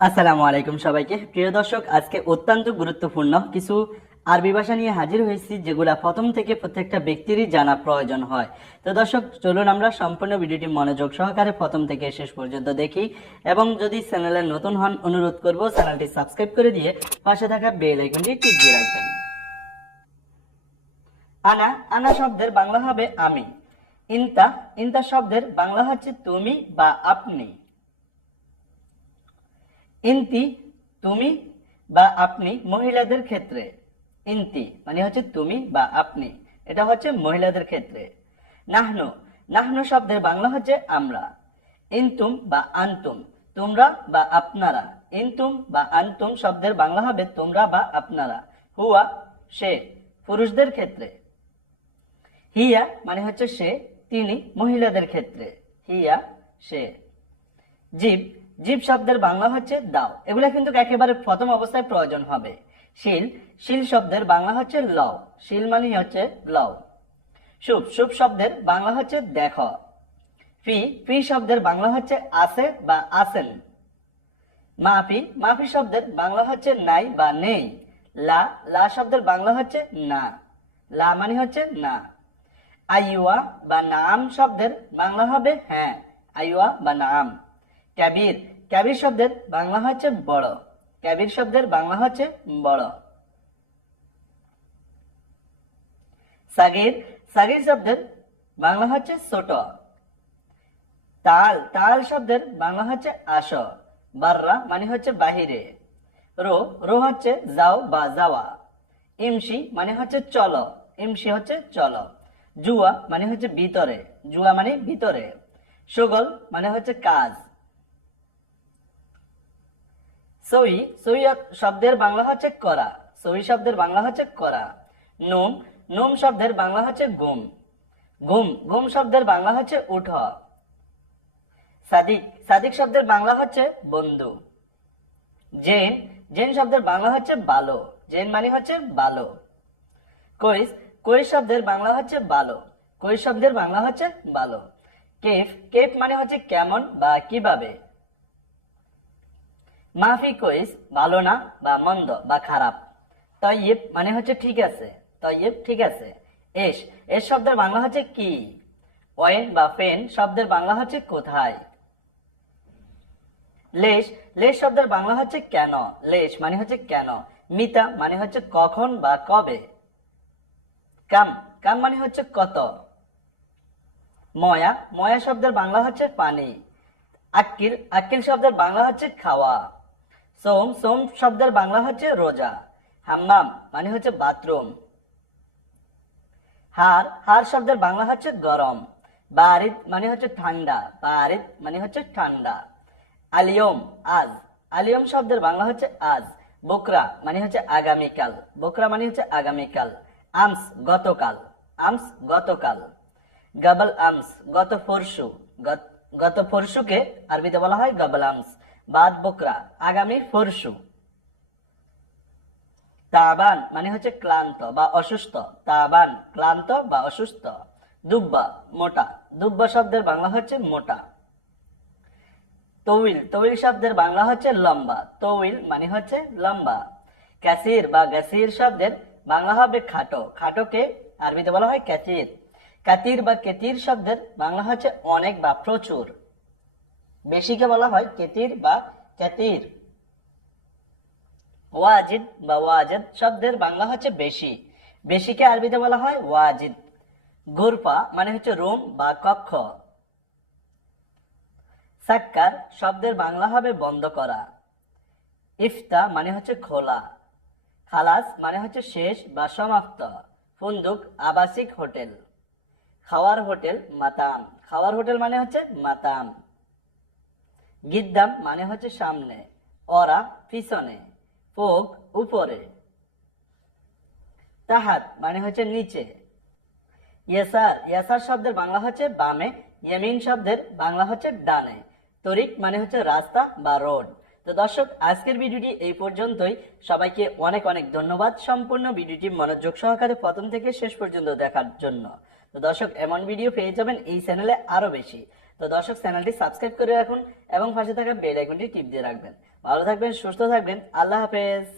আসসালামু আলাইকুম সবাইকে। প্রিয় দর্শক, আজকে অত্যন্ত গুরুত্বপূর্ণ কিছু আরবি ভাষা নিয়ে হাজির হয়েছি, যেগুলা প্রথম থেকে প্রত্যেকটা ব্যক্তিরই জানা প্রয়োজন হয়। তো দর্শক, চলুন আমরা সম্পূর্ণ ভিডিওটি মনোযোগ সহকারে প্রথম থেকে শেষ পর্যন্ত দেখি। এবং যদি চ্যানেলে নতুন হন, অনুরোধ করব চ্যানেলটি সাবস্ক্রাইব করে দিয়ে পাশে থাকা বেল আইকনটি টিপ দিয়ে রাখবেন। আনা, আনা শব্দের বাংলা হবে আমি। ইনতা, ইনতা শব্দের বাংলা হচ্ছে তুমি বা আপনি। ইনতি, তুমি বা আপনি মহিলাদের ক্ষেত্রে। ইনতি মানে হচ্ছে তুমি বা আপনি, এটা হচ্ছে মহিলাদের ক্ষেত্রে। নাহনু, নাহনু শব্দের বাংলা হচ্ছে আমরা। ইনতুম বা আনতুম, তোমরা বা আপনারা। ইনতুম বা আনতুম শব্দের বাংলা হবে তোমরা বা আপনারা। হুয়া, সে পুরুষদের ক্ষেত্রে। হিয়া মানে হচ্ছে সে, তিনি মহিলাদের ক্ষেত্রে। হিয়া, সে। জীব, জীব শব্দের বাংলা হচ্ছে দাও। এগুলা কিন্তু একেবারে প্রথম অবস্থায় প্রয়োজন হবে। শিল, শিল শব্দের বাংলা হচ্ছে লও। শিল মানে হচ্ছে লও। শুভ, শুভ শব্দের বাংলা হচ্ছে দেখো। ফি, ফি শব্দের বাংলা হচ্ছে আছে বা আছেন। মাফি, মাফি শব্দের বাংলা হচ্ছে নাই বা নেই। লা, লা শব্দের বাংলা হচ্ছে না। লা মানে হচ্ছে না। আইওয়া বা নাম শব্দের বাংলা হবে হ্যাঁ। আইওয়া বা নাম। ক্যাবির, ক্যাবির শব্দের বাংলা হচ্ছে বড়। ক্যাবির শব্দের বাংলা হচ্ছে বড়। সাগির, সাগির শব্দের বাংলা হচ্ছে ছোট। তাল, তাল শব্দের বাংলা হচ্ছে আসো। বাররা মানে হচ্ছে বাহিরে। রো, রো হচ্ছে যাও বা যাওয়া। ইমশি মানে হচ্ছে চলো। ইমশি হচ্ছে চলো। জুয়া মানে হচ্ছে ভিতরে। জুয়া মানে ভিতরে। সুগল মানে হচ্ছে কাজ। সই, সই শব্দের বাংলা হচ্ছে করা। সই শব্দের বাংলা হচ্ছে করা। নোম, নোম শব্দের বাংলা হচ্ছে ঘুম। ঘুম, ঘুম শব্দের বাংলা হচ্ছে উঠ। সাদিক, সাদিক শব্দের বাংলা হচ্ছে বন্ধু। জেন, জেন শব্দের বাংলা হচ্ছে ভালো। জেন মানে হচ্ছে ভালো। কইস, কইস শব্দের বাংলা হচ্ছে ভালো। কইস শব্দের বাংলা হচ্ছে ভালো। কেফ, কেফ মানে হচ্ছে কেমন বা কিভাবে। মাফি কইস ভালো না বা মন্দ বা খারাপ। তয়্যিব মানে হচ্ছে ঠিক আছে। তয়্যিব ঠিক আছে। এস, এস শব্দের বাংলা হচ্ছে কি। ওয়েন বা ফেন শব্দের বাংলা হচ্ছে কোথায়। লেশ, লেশ শব্দের বাংলা হচ্ছে কেন। লেশ মানে হচ্ছে কেন। মিতা মানে হচ্ছে কখন বা কবে। কাম, কাম মানে হচ্ছে কত। ময়া, ময়া শব্দের বাংলা হচ্ছে পানি। আক্কিল, আক্কিল শব্দের বাংলা হচ্ছে খাওয়া। সোম, সোম শব্দের বাংলা হচ্ছে রোজা। হাম্মাম মানে হচ্ছে বাথরুম। হার, হার শব্দের বাংলা হচ্ছে গরম। বারিদ মানে হচ্ছে ঠান্ডা। বারিদ মানে হচ্ছে ঠান্ডা। আলিয়ম, আজ। আলিয়ম শব্দের বাংলা হচ্ছে আজ। বকরা মানে হচ্ছে আগামীকাল। বকরা মানে হচ্ছে আগামীকাল। আমস, গতকাল। আমস, গতকাল। গাবল আমস, গত পরশু। গত পরশুকে আরবিতে বলা হয় গাবল আমস। বাদ বকরা, আগামী পরশু। তাবান মানে হচ্ছে ক্লান্ত বা অসুস্থ। তাবান, ক্লান্ত বা অসুস্থ। দুব্বা, মোটা। দুব্বা শব্দের বাংলা হচ্ছে মোটা। তৌইল, তৌইল শব্দের বাংলা হচ্ছে লম্বা। তৌইল মানে হচ্ছে লম্বা। ক্যাসির বা গাসির শব্দের বাংলা হবে খাটো। খাটোকে আরবিতে বলা হয় ক্যাচির। কাতির বা কেতির শব্দের বাংলা হচ্ছে অনেক বা প্রচুর। বেশিকে বলা হয় কেতির বা ক্যাতির। ওয়াজিদ বা ওয়াজেদ শব্দের বাংলা হচ্ছে বেশি। বেশিকে আরবিতে বলা হয় ওয়াজিদ। গুরফা মানে হচ্ছে রুম বা কক্ষ। সাক্কার শব্দের বাংলা হবে বন্ধ করা। ইফতা মানে হচ্ছে খোলা। খালাস মানে হচ্ছে শেষ বা সমাপ্ত। ফুন্দুক, আবাসিক হোটেল। খাওয়ার হোটেল, মাতাম। খাওয়ার হোটেল মানে হচ্ছে মাতাম। গিদ্দাম মানে হচ্ছে সামনে। ওরা, পিছনে। ফোক, উপরে। তাহাত মানে হচ্ছে নিচে। ইয়াসার, ইয়াসার শব্দের বাংলা হচ্ছে বামে। ইয়ামিন শব্দের বাংলা হচ্ছে ডানে। তরিক মানে হচ্ছে রাস্তা বা রোড। তো দর্শক, আজকের ভিডিওটি এই পর্যন্তই। সবাইকে অনেক অনেক ধন্যবাদ সম্পূর্ণ ভিডিওটি মনোযোগ সহকারে প্রথম থেকে শেষ পর্যন্ত দেখার জন্য। তো দর্শক, এমন ভিডিও পেয়ে যাবেন এই চ্যানেলে আরো বেশি। তো দর্শক, চ্যানেলটি সাবস্ক্রাইব করে রাখুন এবং পাশে থাকা বেল আইকনটি টিপ দিয়ে রাখবেন। ভালো থাকবেন, সুস্থ থাকবেন। আল্লাহ হাফেজ।